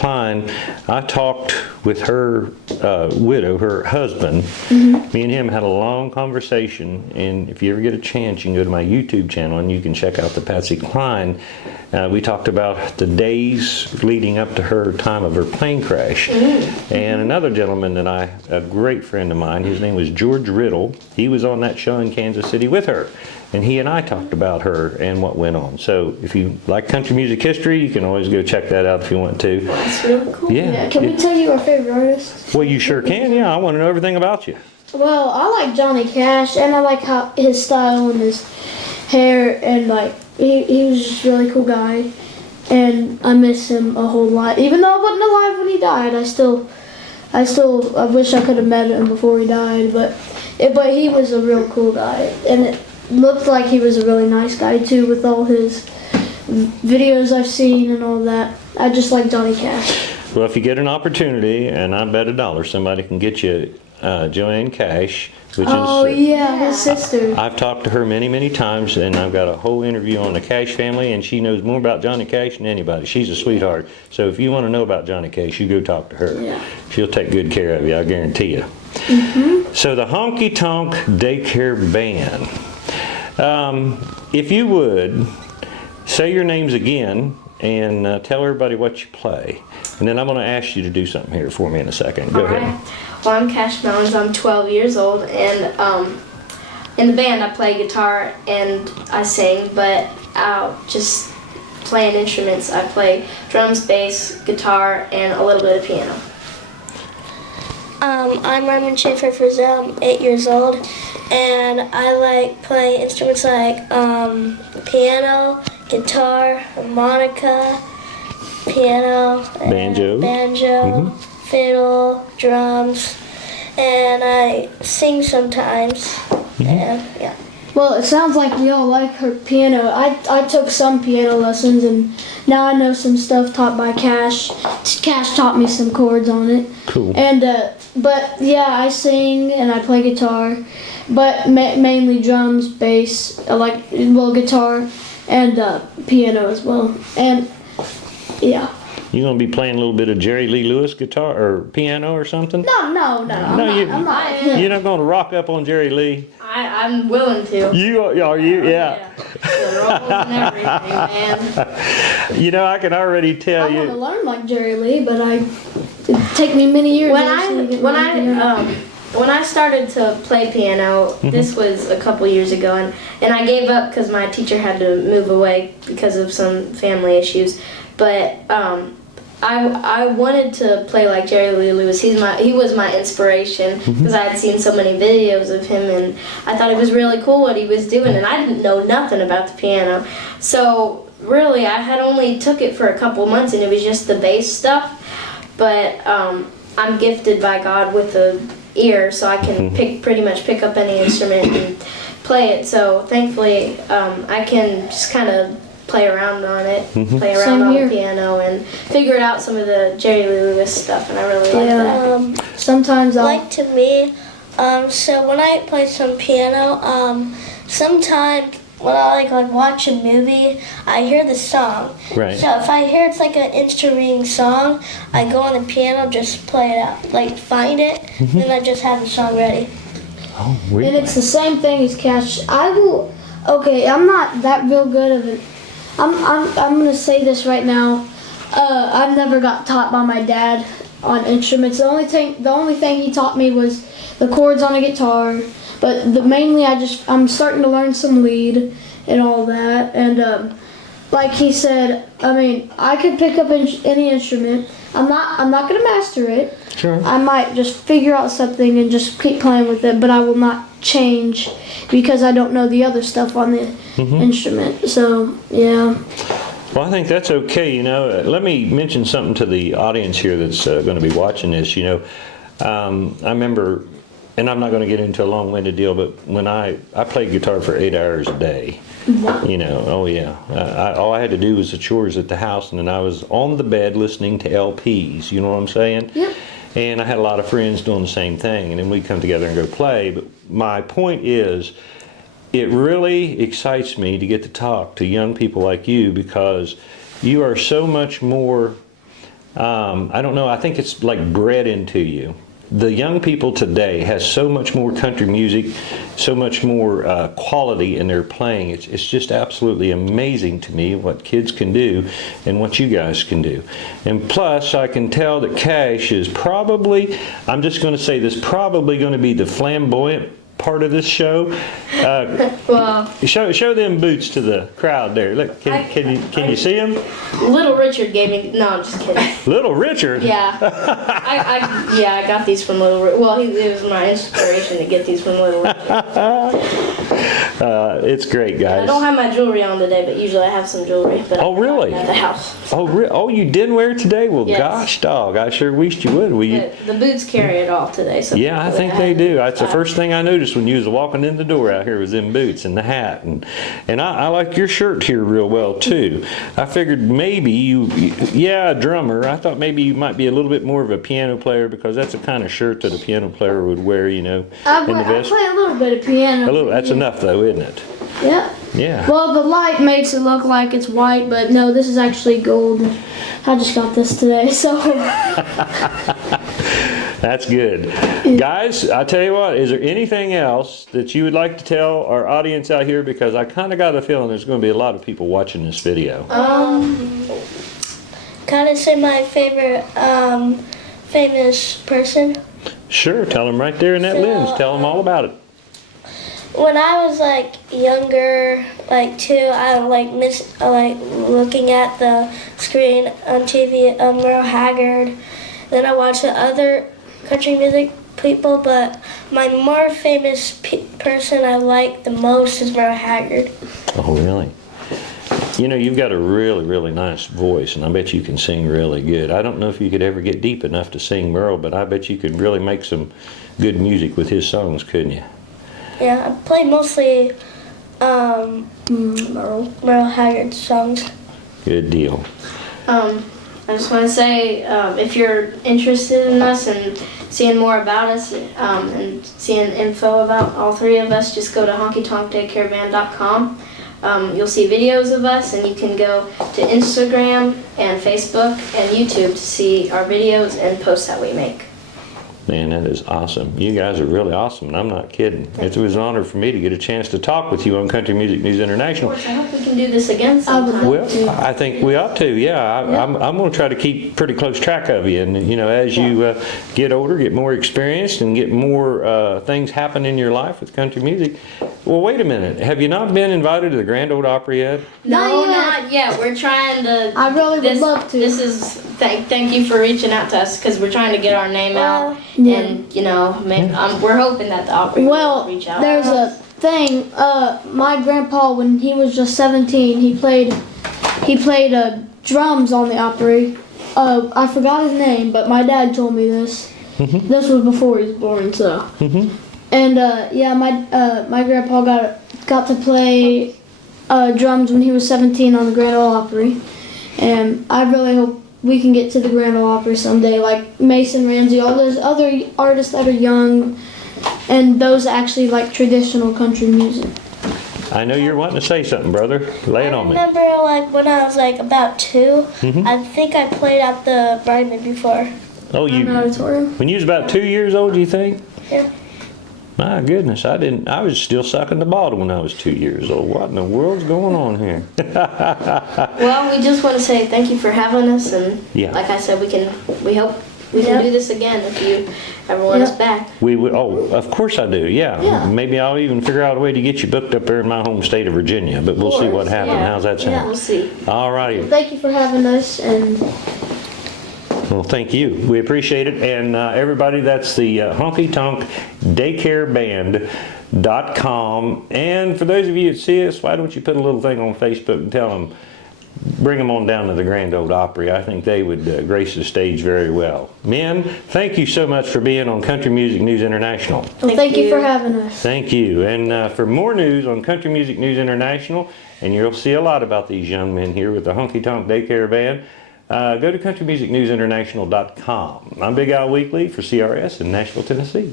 Klein, I talked with her widow, her husband. Me and him had a long conversation, and if you ever get a chance, you can go to my YouTube channel and you can check out the Patsy Cline. We talked about the days leading up to her time of her plane crash. And another gentleman that a great friend of mine, his name was George Riddle. He was on that show in Kansas City with her. And he and I talked about her and what went on. So if you like country music history, you can always go check that out if you want to. That's really cool. Yeah. Can we tell you our favorite artist? Well, you sure can. Yeah, I want to know everything about you. Well, I like Johnny Cash, and I like how his style and his hair, and like he was just a really cool guy. And I miss him a whole lot. Even though I wasn't alive when he died, I wish I could have met him before he died. But he was a real cool guy, and it looked like he was a really nice guy too, with all his videos I've seen and all that. I just like Johnny Cash. Well, if you get an opportunity, and I bet $1 somebody can get you Joanne Cash, which his sister. I've talked to her many, many times, and I've got a whole interview on the Cash family, and she knows more about Johnny Cash than anybody. She's a sweetheart. So if you want to know about Johnny Cash, you go talk to her. Yeah. She'll take good care of you, I guarantee you. So the Honky Tonk Daycare Band. If you would, say your names again and tell everybody what you play. And then I'm going to ask you to do something here for me in a second. Go ahead. Right. Well, I'm Kash Mellons. I'm 12 years old, and in the band I play guitar and I sing, but just playing instruments. I play drums, bass, guitar, and a little bit of piano. I'm Ryman Shafer Frizzell. I'm 8 years old, and I like playing instruments like piano, guitar, harmonica, piano, banjo, fiddle, drums, and I sing sometimes. And yeah. Well, it sounds like we all like her piano. I took some piano lessons, and now I know some stuff taught by Cash. Cash taught me some chords on it. Cool. And but yeah, I sing and I play guitar, but mainly drums, bass, guitar, and piano as well. And yeah. You gonna be playing a little bit of Jerry Lee Lewis guitar or piano or something? No. I'm not. You're not gonna rock up on Jerry Lee. I'm willing to. You are you? Yeah. The roles and everything, man. You know, I can already tell I you. want to learn like Jerry Lee, but it'd take me many years. When I started to play piano, this was a couple years ago, and I gave up because my teacher had to move away because of some family issues. But I wanted to play like Jerry Lee Lewis. He was my inspiration because I had seen so many videos of him, and I thought it was really cool what he was doing, and I didn't know nothing about the piano. So really, I had only took it for a couple months, and it was just the bass stuff. But I'm gifted by God with a ear, so I can pretty much pick up any instrument and play it. So thankfully, I can just kind of play around on it, play around on the piano, and figure out some of the Jerry Lee Lewis stuff, and I really like that. Sometimes to me, so when I play some piano, sometimes when I like watch a movie, I hear the song. Right. So if I hear it's like an instrumental song, I go on the piano, just play it out, like find it, and then I just have the song ready. Oh, really? And it's the same thing as Cash. I'm not that real good of it. I'm gonna say this right now. I've never got taught by my dad on instruments. The only thing he taught me was the chords on a guitar. But mainly I'm starting to learn some lead and all that. And like he said, I mean, I could pick up any instrument. I'm not gonna master it. Sure. I might just figure out something and just keep playing with it, but I will not change because I don't know the other stuff on the instrument. So, yeah. Well, I think that's okay. You know, let me mention something to the audience here that's going to be watching this. You know, I remember, and I'm not going to get into a long-winded deal, but when I played guitar for 8 hours a day. You know, oh yeah. All I had to do was the chores at the house, and then I was on the bed listening to LPs. You know what I'm saying? Yep. And I had a lot of friends doing the same thing, and then we'd come together and go play. But my point is, it really excites me to get to talk to young people like you because you are so much more I don't know, I think it's like bred into you. The young people today has so much more country music, so much more quality in their playing. It's just absolutely amazing to me what kids can do and what you guys can do. And plus, I can tell that Kash is probably, I'm just going to say this, probably going to be the flamboyant part of this show. Well, Show them boots to the crowd there. Look, can you see them? Little Richard gave me. No, I'm just kidding. Little Richard? Yeah, I got these from Little Richard. Well, it was my inspiration to get these from Little Richard. It's great, guys. I don't have my jewelry on today, but usually I have some jewelry. But Oh, really? At the house. Oh, you didn't wear it today? Well, Yes. gosh, dog, I sure wished you would. The boots carry it all today. So Yeah, I think they do. That's the first thing I noticed when you was walking in the door out here was them boots and the hat. And I like your shirt here real well, too. I figured maybe yeah, a drummer. I thought maybe you might be a little bit more of a piano player because that's the kind of shirt that a piano player would wear, you know, I in the play vest. a little bit of piano. A little, that's enough though, isn't it? Yeah. Yeah. Well, the light makes it look like it's white, but no, this is actually gold. I just got this today, so. That's good. Guys, I tell you what, is there anything else that you would like to tell our audience out here? Because I kind of got a feeling there's going to be a lot of people watching this video. Kind of say my favorite famous person. Sure, tell them right there in that So, lens. Tell them all about it. When I was like younger, like 2, I like looking at the screen on TV, Merle Haggard. Then I watched the other country music people, but my more famous person I like the most is Merle Haggard. Oh, really? You know, you've got a really, really nice voice, and I bet you can sing really good. I don't know if you could ever get deep enough to sing Merle, but I bet you could really make some good music with his songs, couldn't you? Yeah, I play mostly Merle Haggard songs. Good deal. I just want to say, if you're interested in us and seeing more about us and seeing info about all 3 of us, just go to HonkyTonkDaycareBand.com. You'll see videos of us, and you can go to Instagram and Facebook and YouTube to see our videos and posts that we make. Man, that is awesome. You guys are really awesome, and I'm not kidding. It was an honor for me to get a chance to talk with you on Country Music News International. Of course, I hope we can do this again sometime. Well, I think we ought to, yeah. I'm going to try to keep pretty close track of you. And, you know, as you get older, get more experienced, and get more things happen in your life with country music. Well, wait a minute. Have you not been invited to the Grand Old Opry yet? No, Not not yet. We're trying to. I really would love to. This is thank you for reaching out to us because we're trying to get our name out, Yeah. and you know, we're hoping that the Opry will reach out. There's a thing. My grandpa, when he was just 17, he played drums on the Opry. I forgot his name, but my dad told me this. This was before he was born, so. And yeah, my grandpa got to play drums when he was 17 on the Grand Ole Opry, and I really hope we can get to the Grand Ole Opry someday, like Mason Ramsey, all those other artists that are young, and those actually like traditional country music. I know you're wanting to say something, brother. Lay it on me. I remember like when I was like about 2, I think I played at the Ryman before. Oh, An auditorium. when you was about 2 years old, you think? Yeah. My goodness, I was still sucking the bottle when I was 2 years old. What in the world's going on here? Well, we just want to say thank you for having us, and Yeah. like I said, we hope we can do this again if you ever want us back. We would. Oh, of course I do. Yeah. Maybe I'll even figure out a way to get you booked up there in my home state of Virginia. But we'll see what happens. Yeah. How's that Yeah, sound? we'll see. All righty. Thank you for having us, and Well, thank you. We appreciate it. And everybody, that's the HonkyTonk Daycare Band.com. And for those of you that see us, why don't you put a little thing on Facebook and tell them, bring them on down to the Grand Old Opry. I think they would grace the stage very well. Men, thank you so much for being on Country Music News International. thank you for having us. Thank you. And for more news on Country Music News International, and you'll see a lot about these young men here with the HonkyTonk Daycare Band, go to countrymusicnewsinternational.com. I'm Big Al Weekley for CRS in Nashville, Tennessee.